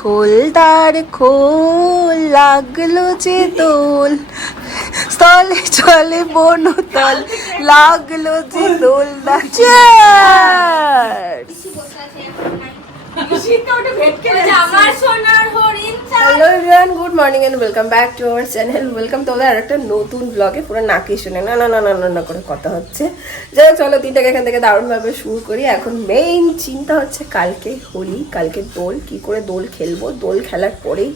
খোলদার খোল লাগলো যে দোল স্থলে চলে বনতল লাগলো যে দোল নাচে। Hello everyone, good morning and welcome back to our channel. Welcome তোমাদের আর একটা নতুন ব্লগে। পুরো নাকি শুনে না না না না না করে কথা হচ্ছে। যাই হোক, চলো দিনটাকে এখান থেকে দারুণভাবে শুরু করি। এখন মেইন চিন্তা হচ্ছে কালকে হোলি, কালকে দোল, কি করে দোল খেলবো। দোল খেলার পরেই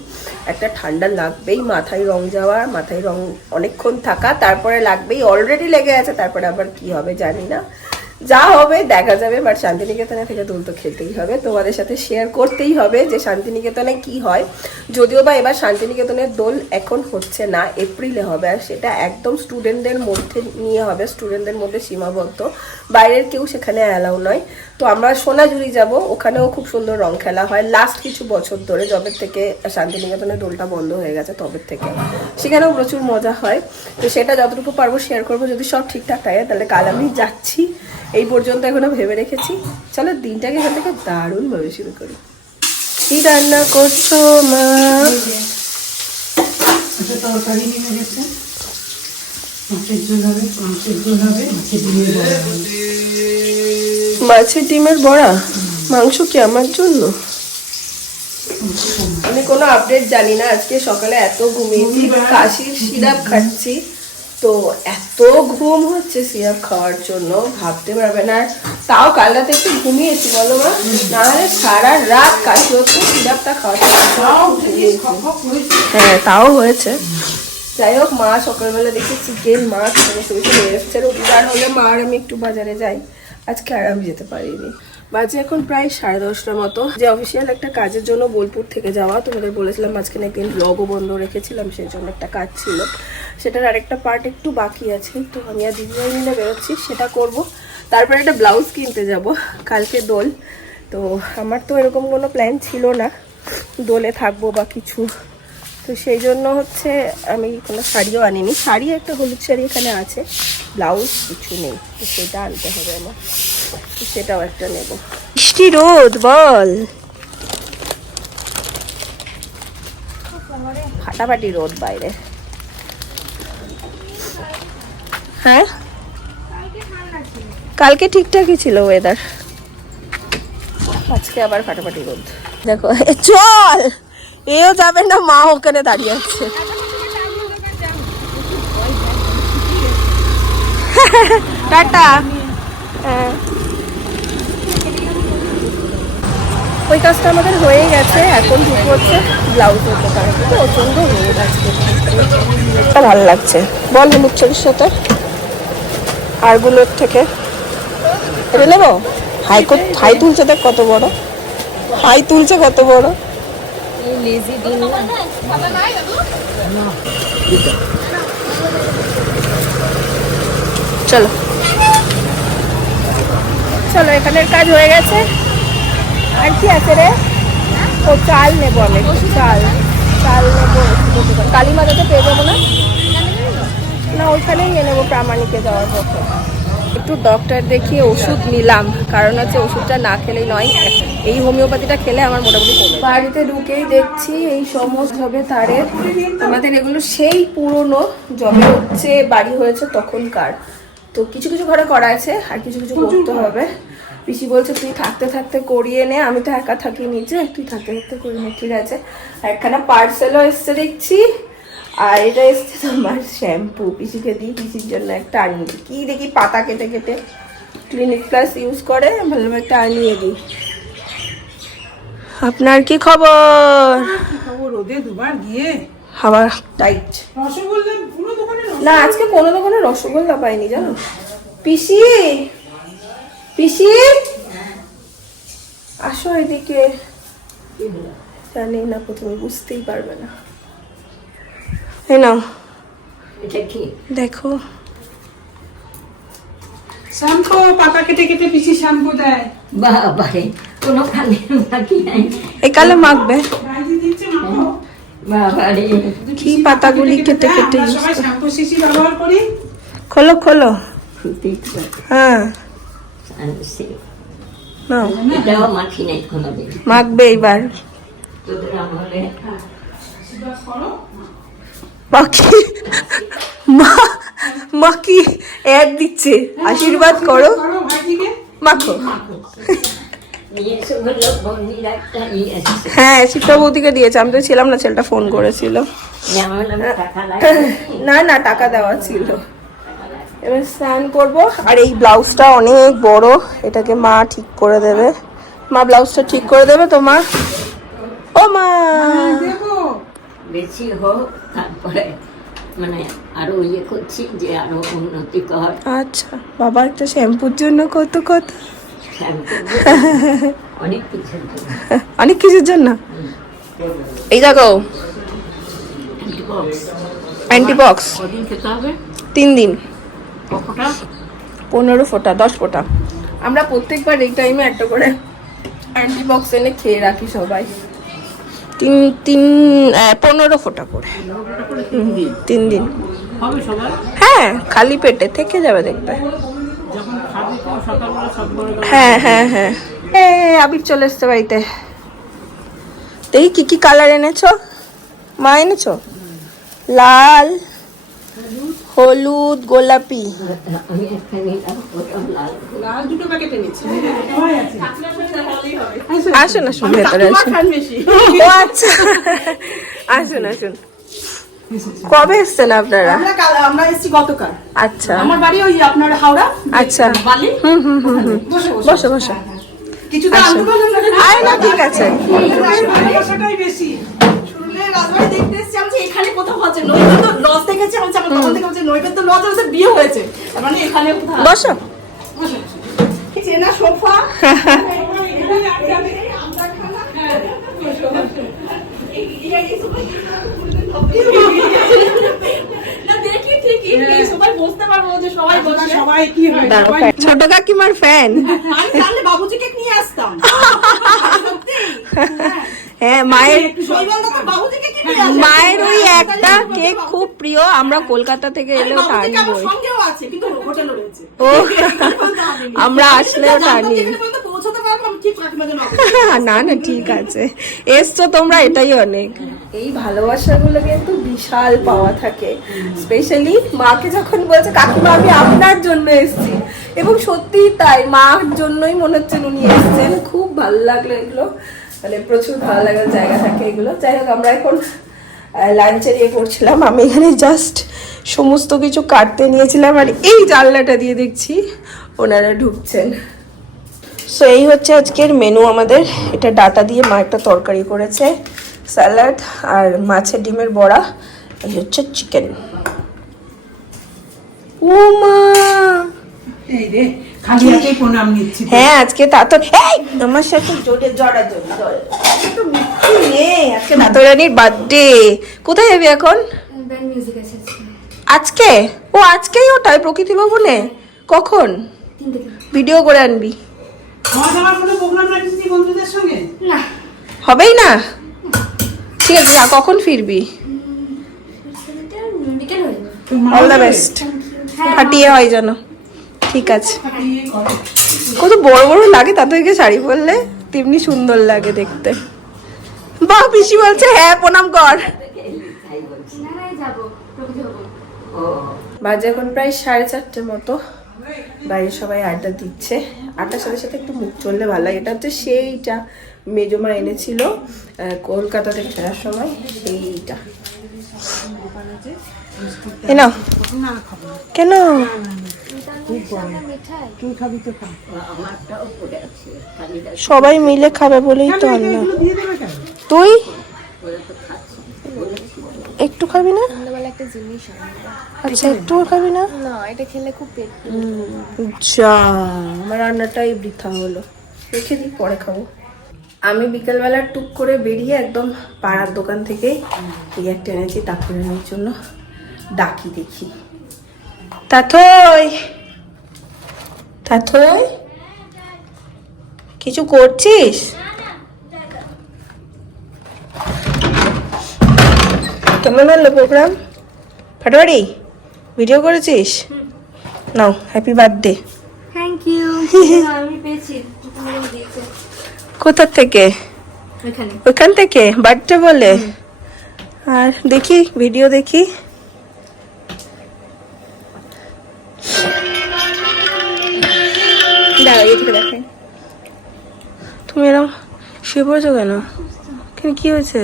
একটা ঠান্ডা লাগবেই, মাথায় রং যাওয়া, মাথায় রং অনেকক্ষণ থাকা, তারপরে লাগবেই, অলরেডি লেগে আছে, তারপরে আবার কি হবে জানি না, যা হবে দেখা যাবে। বাট শান্তিনিকেতনে থেকে দোল তো খেলতেই হবে, তোমাদের সাথে শেয়ার করতেই হবে যে শান্তিনিকেতনে কি হয়। যদিও বা এবার শান্তিনিকেতনের দোল এখন হচ্ছে না, এপ্রিলে হবে, আর সেটা একদম স্টুডেন্টদের মধ্যে নিয়ে হবে, স্টুডেন্টদের মধ্যে সীমাবদ্ধ, বাইরের কেউ সেখানে অ্যালাউ নয়। তো আমরা সোনাঝুরি যাব, ওখানেও খুব সুন্দর রং খেলা হয় লাস্ট কিছু বছর ধরে, যবের থেকে শান্তিনিকেতনের দোলটা বন্ধ হয়ে গেছে তবের থেকে, সেখানেও প্রচুর মজা হয়। তো সেটা যতটুকু পারবো শেয়ার করবো, যদি সব ঠিকঠাক থাকে তাহলে কাল আমি যাচ্ছি। এই পর্যন্ত এখনো ভেবে রেখেছি, চলো দিনটাকে এখান থেকে দারুণভাবে শুরু করি। কি রান্না করছো মা? তরকারি নেমে গেছে, মাছের ঝোল হবে, মাছের ঝোল হবে, মাছের ডিমের বড়া। মাংস কি আমার জন্য? আমি কোনো আপডেট জানি না। আজকে সকালে এত ঘুমিয়েছি, কাশির সিরাপ খাচ্ছি, তো এত ঘুম হচ্ছে সিরাপ খাওয়ার জন্য ভাবতে পারবে না। তাও কাল রাতে একটু ঘুমিয়েছি বলো মা, নাহলে সারা রাত কাশি হচ্ছে সিরাপটা খাওয়াতে। হ্যাঁ তাও হয়েছে। যাই হোক, মা সকালবেলা দেখি চিকেন মাছ নিয়ে এসছে। রবিবার হলে মা আর আমি একটু বাজারে যাই, আজকে আর আমি যেতে পারিনি। বাজে এখন প্রায় 10:30টার মতো। যে অফিসিয়াল একটা কাজের জন্য বোলপুর থেকে যাওয়া, তোমাদের বলেছিলাম মাঝখানে একদিন ব্লগও বন্ধ রেখেছিলাম, সেই জন্য একটা কাজ ছিল, সেটার আরেকটা পার্ট একটু বাকি আছে। তো আমি আর দিদিভাই মিলে বেরোচ্ছি, সেটা করব। তারপরে একটা ব্লাউজ কিনতে যাব, কালকে দোল। তো আমার তো এরকম কোনো প্ল্যান ছিল না দোলে থাকবো বা কিছু, তো সেই জন্য হচ্ছে আমি কোনো শাড়িও আনিনি। শাড়ি একটা হলুদ শাড়ি এখানে আছে, ব্লাউজ কিছু নেই, তো সেটা আনতে হবে আমার, তো সেটাও একটা নেব। বৃষ্টি রোদ বল, ফাটাফাটি রোদ বাইরে। হ্যাঁ কালকে ঠিকঠাকই ছিল ওয়েদার, আজকে আবার ফাটাফাটি রোদ। দেখো চল, এও যাবে না, মা ওখানে দাঁড়িয়ে আছে। টাটা। হ্যাঁ ওই কাজটা আমাদের হয়ে গেছে, এখন ঢুকে হচ্ছে ব্লাউজের দোকানে। কিন্তু প্রচন্ড রোদ আজকে, ভালো লাগছে বল হলুদ শাড়ির সাথে আরগুলোর থেকে। এটা নেবো, হাই তুলছে, দেখ কত বড় হাই তুলছে, কত বড়। চলো চলো, এখানের কাজ হয়ে গেছে। আর কি আছে রে? ও চাল নেবো, আমি চাল নেবো। কালীমাতাতে পেয়ে যাবো না? না ওইখানেই নিয়ে নেবো, প্রামাণিকে যাওয়ার পথে। একটু ডক্টর দেখিয়ে ওষুধ নিলাম, কারণ হচ্ছে ওষুধটা না খেলেই নয়, এই হোমিওপ্যাথিটা খেলে আমার মোটামুটি কমে। বাড়িতে ঢুকেই দেখছি এই সমস্ত হবে তারের, আমাদের এগুলো সেই পুরনো, যবে হচ্ছে বাড়ি হয়েছে তখনকার। তো কিছু কিছু ঘরে করা আছে, আর কিছু কিছু করতে হবে। পিসি বলছে তুই থাকতে থাকতে করিয়ে নে, আমি তো একা থাকি নিচে, তুই থাকতে থাকতে করিয়ে নে। ঠিক আছে। আর একখানা পার্সেলও এসছে দেখছি, আর এটা এসছে তোমার শ্যাম্পু, পিসিকে দিই, পিসির জন্য একটা আনিয়ে কি দেখি পাতা কেটে কেটে ক্লিনিক প্লাস ইউজ করে, ভালো একটা আনিয়ে দিই। আপনার কি খবর? রোদে দুবার গিয়ে হাওয়া টাইট। রসগোল্লা না আজকে কোনো দোকানে রসগোল্লা পাইনি জানো। পিসি পিসি আসো এদিকে। জানি না, প্রথমে বুঝতেই পারবে না। এই নাও, এটা কি দেখো শ্যাম্পু, পাতা কেটে কেটে পিসি শ্যাম্পু দেয়। বাবারে, কোনো কালের বাকি নাই। এই কালে মাখবে। রাজি দিচ্ছে মাখো। বাবারে, কি পাতাগুলি কেটে কেটে আমরা সবাই শ্যাম্পু শিশি ব্যবহার করি। খোলো খোলো। হ্যাঁ নাও, এটাও মাখি নাই কোনোদিন। মাখবে এইবার। তোদের আমলে আশীর্বাদ করো। মা কি মা কি অ্যাড দিচ্ছে, আশীর্বাদ করো করো ভাইজিকে। মাখো। নিয়ে এসে বললো বন্দির একটা নিয়ে এসেছে হ্যাঁ শিপ্রা বৌদিকে দিয়েছে, আমি তো ছিলাম না, ছেলেটা ফোন করেছিল। আমি বললাম টাকা লাগে না না টাকা দেওয়া ছিল। এবার স্নান করব। আর এই ব্লাউজটা অনেক বড়, এটাকে মা ঠিক করে দেবে। মা ব্লাউজটা ঠিক করে দেবে তো মা? ও মা দেখো বেশি হোক তারপরে মানে আরো ইয়ে করছি যে আরো উন্নতি কর আচ্ছা বাবা একটা শ্যাম্পুর জন্য কত কত শ্যাম্পু অনেক কিছু অনেক কিছুর জন্য। এই দেখো অ্যান্টিবক্স কদিন খেতে হবে 3 দিন, কতটা 15 ফোঁটা 10 ফোঁটা। আমরা প্রত্যেকবার এই টাইমে একটা করে অ্যান্টিবক্স এনে খেয়ে রাখি সবাই। 15 ফোঁটা করে 3 দিন। হবে সবাই হ্যাঁ খালি পেটে থেকে যাবে দেখবে। যখন খাবে তো সকালবেলা সব বড় হ্যাঁ হ্যাঁ হ্যাঁ। আবির চলে এসছে বাড়িতে। দেখি কি কি কালার এনেছো মা? এনেছো লাল, হলুদ, গোলাপি। আমি একটা নিলাম ওটাও লাল লাল দুটো প্যাকেট এনেছি। আসুন আসুন ভেতরে আসুন। ও আচ্ছা আসুন আসুন। কবে এসছেন আপনারা? আমরা এসেছি গতকাল। আচ্ছা আমার বাড়ি ওই আপনার হাওড়া আচ্ছা বালি। বসো বসো। কিছুটা আচ্ছা। আরে না ঠিক আছে। ভালোবাসাটাই বেশি। শুনলে রাজবাড়ি দেখতে এসেছি, আমি বলছি এখানে কোথাও হচ্ছে নৈবেদ্য লজ দেখেছি, আমি বলছি আমার তখন থেকে বলছি নৈবেদ্য লজ হচ্ছে বিয়ে হয়েছে, তার মানে এখানে কোথাও বসো। চেনা সোফা। না দেখি ঠিকই সবাই বুঝতে পারবো যে সবাই বসে সবাই কি হয় দাঁড়াও, ছোট কাকিমার ফ্যান। আমি জানলে বাবুজিকে নিয়ে আসতাম। সত্যি হ্যাঁ মায়ের শৈবালদা তো বাবুজিকে কি নিয়ে আসে? মায়ের ওই একটা কেক খুব প্রিয়, আমরা কলকাতা থেকে এলেও তা বাবুজিকে আমার আনবই। সঙ্গেও আছে কিন্তু হোটেলে রয়েছে। ও আমরা আসলেও তা নিই। যেখানে পর্যন্ত পৌঁছাতে পারবো আমি ঠিক কাকিমা যেন না না ঠিক আছে, এসছো তোমরা এটাই অনেক। এই ভালোবাসাগুলো কিন্তু বিশাল পাওয়া থাকে, স্পেশালি মাকে যখন বলছে কাকিমা আমি আপনার জন্য এসেছি, এবং সত্যিই তাই, মার জন্যই মনে হচ্ছে উনি এসেছেন। খুব ভালো লাগলো এগুলো, মানে প্রচুর ভালো লাগার জায়গা থাকে এগুলো। যাই হোক আমরা এখন লাঞ্চের ইয়ে করছিলাম, আমি এখানে জাস্ট সমস্ত কিছু কাটতে নিয়েছিলাম, আর এই জানলাটা দিয়ে দেখছি ওনারা ঢুকছেন। সো এই হচ্ছে আজকের মেনু আমাদের। এটা ডাটা দিয়ে মা একটা তরকারি করেছে, স্যালাড আর মাছের ডিমের বড়া। এই হচ্ছে চিকেন। ও মা এই রে খালি হাতেই প্রণাম নিচ্ছি। হ্যাঁ আজকে তাতো এই আমার সাথে জোরে জড়াজড়ি তো মিষ্টি নেই, আজকে তাতরানির বার্থডে। কোথায় যাবি এখন? আজকে? ও আজকেই ওটাই প্রকৃতি ভবনে? কখন? ভিডিও করে আনবি? খাওয়া দাওয়ার কোনো প্রোগ্রাম রাখছিস বন্ধুদের সঙ্গে? না হবেই না? ঠিক আছে যা, কখন ফিরবি? বিকেল হয়ে যাবে। অল দ্য বেস্ট, ফাটিয়ে হয় যেন। ঠিক আছে। ফাটিয়ে করো। কত বড় বড় লাগে তাদেরকে শাড়ি পরলে, তেমনি সুন্দর লাগে দেখতে। বাহ পিসি বলছে হ্যাঁ প্রণাম কর। না না যাবো প্রকৃতি ভবন। বাজে এখন প্রায় 4:30 মতো। বাইরে সবাই আড্ডা দিচ্ছে, আড্ডার সাথে সাথে একটু মুখ চললে ভালো লাগে। এটা হচ্ছে সেইটা মেজমা এনেছিল কলকাতা থেকে ফেরার সময়, সেইটা। কেন কেন তুই খাবি তো খা। আমারটাও পড়ে আছে খালি সবাই মিলে খাবে বলেই তো আনলাম। এগুলো দিয়ে দেবে কেন? তুই একটু খাবি না? সন্ধ্যাবেলা একটা জিনিস আনবো। আচ্ছা একটুও খাবি না? না এটা খেলে খুব পেট যা, আমার রান্নাটাই বৃথা হলো, রেখে দিই পরে খাবো। আমি বিকেলবেলা টুক করে বেরিয়ে একদম পাড়ার দোকান থেকে এই একটা এনেছি তাকুরানির জন্য। ডাকি দেখি, তাথই তাথই কিছু করছিস? কেমন হলো প্রোগ্রাম? ফাটাফাটি ভিডিও করেছিস? নাও হ্যাপি বার্থডে। Thank you. আমি পেয়েছি, তুমি দিয়েছে। কোথা থেকে? ওইখানে ওইখান থেকে বার্থডে বলে? আর দেখি ভিডিও দেখি। তুমি এরকম শুয়ে পড়েছো কেন? কেন কি হয়েছে?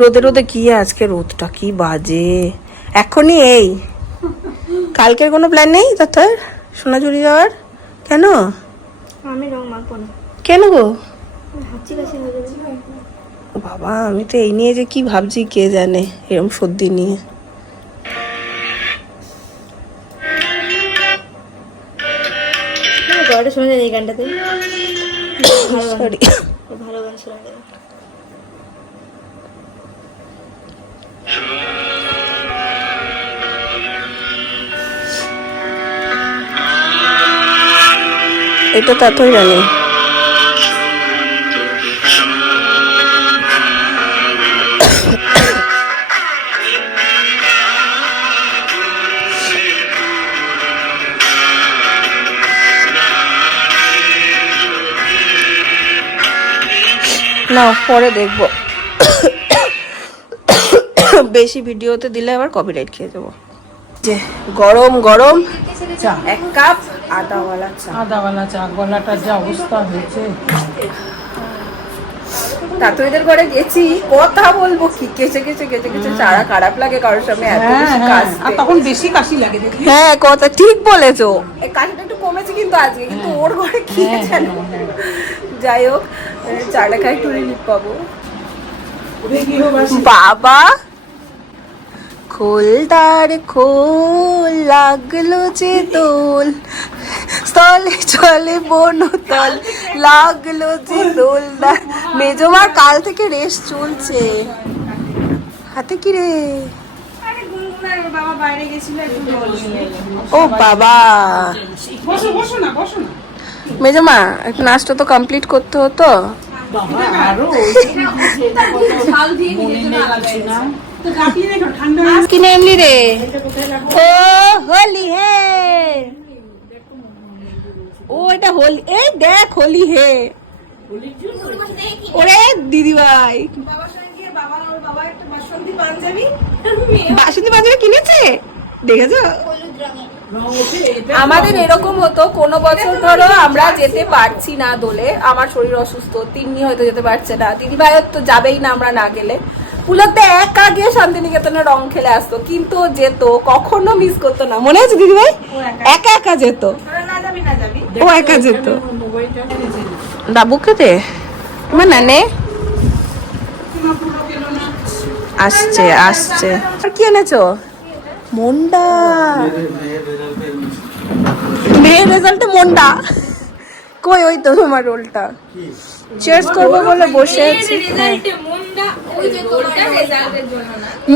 রোদে রোদে কি আজকে রোদটা কি বাজে এখনই এই। কালকের কোনো প্ল্যান নেই তোর সোনাঝুরি যাওয়ার? কেন? আমি রং মাখবো না, কেন গো? হাঁচি কাশি হয়ে যাবে। বাবা আমি তো এই নিয়ে যে কি ভাবছি কে জানে, এরকম সর্দি নিয়ে। গলাটা শোনা যায় এই গানটাতে, সরি। ভালো গান শোনা যায়। এটা তাতেই জানি। না পরে দেখবো, বেশি ভিডিওতে দিলে আবার কপিরাইট খেয়ে যাবো। যে গরম গরম চা, এক কাপ আদাওয়ালা চা। আদাওয়ালা চা, গলাটা যা অবস্থা হয়েছে। তাতইদের ঘরে গেছি, কথা বলবো কি, কেচে কেচে কেচে কেচে চারা খারাপ লাগে কারোর সামনে এত বেশি আর কাশতে। তখন বেশি কাশি লাগে দেখি। হ্যাঁ কথা ঠিক বলেছো, এই কাশিটা একটু কমেছে কিন্তু আজকে, কিন্তু ওর ঘরে কি জানো। যাই হোক চাটা খাই একটু রিলিফ পাবো। বাবা খোলদার খোল লাগলো যে দোল, স্থলে চলে বনতল লাগলো যে দোলদার। মেজমার কাল থেকে রেস চলছে। হাতে কি রে? বাবা বাইরে গেছিল একটু জল নিয়ে এলো। ও বাবা বসো বসো না, বসো না মেজমা, একটু নাচটা তো কমপ্লিট করতে হতো। বাবা, আরো ঝাল দিয়ে মনে নিজের জন্য আলাদা লাগছে না। এনেছে। তো কাটিয়ে রেখো, ঠান্ডা কিনে এমনি রে। ও হোলি হে, ও এটা হোলি, এই দেখ হোলি হে। ওরে দিদি ভাই বাবার সঙ্গে গিয়ে ওর বাবা একটা বাসন্তী পাঞ্জাবি বাসন্তী পাঞ্জাবি কিনেছে, দেখেছো? আমাদের এরকম হতো কোনো বছর ধরো আমরা যেতে পারছি না দোলে, আমার শরীর অসুস্থ, তিন্নি হয়তো যেতে পারছে না, দিদি ভাই তো যাবেই না আমরা না গেলে। পুলোতে একা গিয়ে শান্তিনিকেতনে রং খেলে আসতো, কিন্তু ও যেত, কখনো মিস করতো না। মনে আছে দিদি ভাই? একা একা যেত, তোরা না যাবি না যাবি ও একা যেত। বাবুকে দে আমার নানে আসছে আসছে। আর কি এনেছো? মন্ডা, মেয়ের রেজাল্টে মন্ডা কই? ওই তো তোমার রোলটা চেয়ার্স করবো বলে বসে আছি।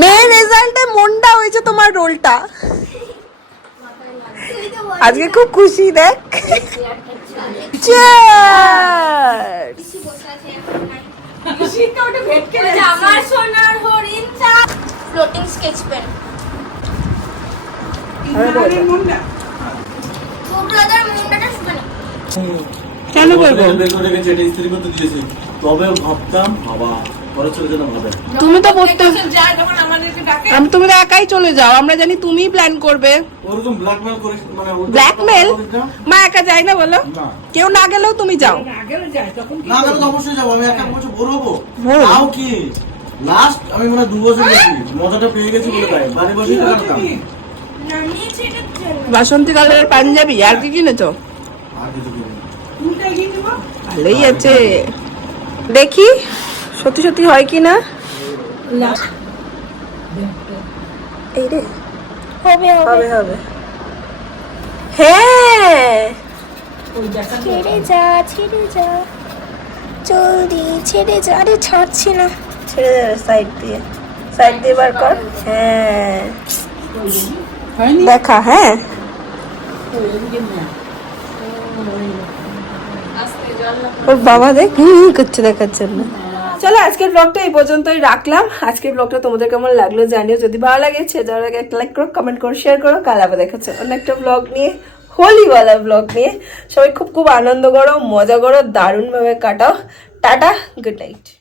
মেয়ের রেজাল্টে মন্ডা হয়েছে তোমার রোলটা, আজকে খুব খুশি দেখ। Cheers! আমার সোনার হরিণ চা, ফ্লোটিং স্কেচ পেন। তো ব্রাদার মুন্ডাটা শুনে না। কেন বলবো? তবে ভাবতাম বাবা খরচ চলে যেন ভাবে তুমি তো পড়তে, যায় যখন আমাদেরকে ডাকে তুমি তো একাই চলে যাও, আমরা জানি তুমিই প্ল্যান করবে। ওরকম ব্ল্যাকমেল করে মানে ব্ল্যাকমেল? মা একা যায় না বলো, না। কেউ না গেলেও তুমি যাও। আগেও যায় তখন কি না গেলে তো অবশ্যই যাবো, আমি একা বছর বড় হবো। হ্যাঁ। তাও কি লাস্ট আমি মানে 2 বছর গেছি, মজাটা পেয়ে গেছি বলে তাই বাড়ি বসেই তো কাটতাম। বাসন্তী কালারের পাঞ্জাবি, আর কি কিনেছো? আর কিছু করিনি। উল্টাই গিয়ে নেবো। ভালোই আছে, দেখি সত্যি সত্যি হয় কি না। এই রে হবে হবে হবে। হ্যাঁ ওই দেখা ছেড়ে যা, ছেড়ে যা, জলদি ছেড়ে যা। আরে ছাড়ছি না। ছেড়ে যাবে, সাইড দিয়ে বার কর। হ্যাঁ হয়নি। দেখা, হ্যাঁ ওর বাবা দেখ করছে দেখার জন্য। চলো আজকের ব্লগটা এই পর্যন্তই রাখলাম। আজকের ব্লগটা তোমাদের কেমন লাগলো জানিও, যদি ভালো লাগে যাওয়ার আগে একটা লাইক করো, কমেন্ট করো, শেয়ার করো। কাল আবার দেখাচ্ছে অন্য একটা ব্লগ নিয়ে, হোলিওয়ালা ব্লগ নিয়ে। সবাই খুব খুব আনন্দ করো, মজা করো, দারুণভাবে কাটাও। Tata, good night.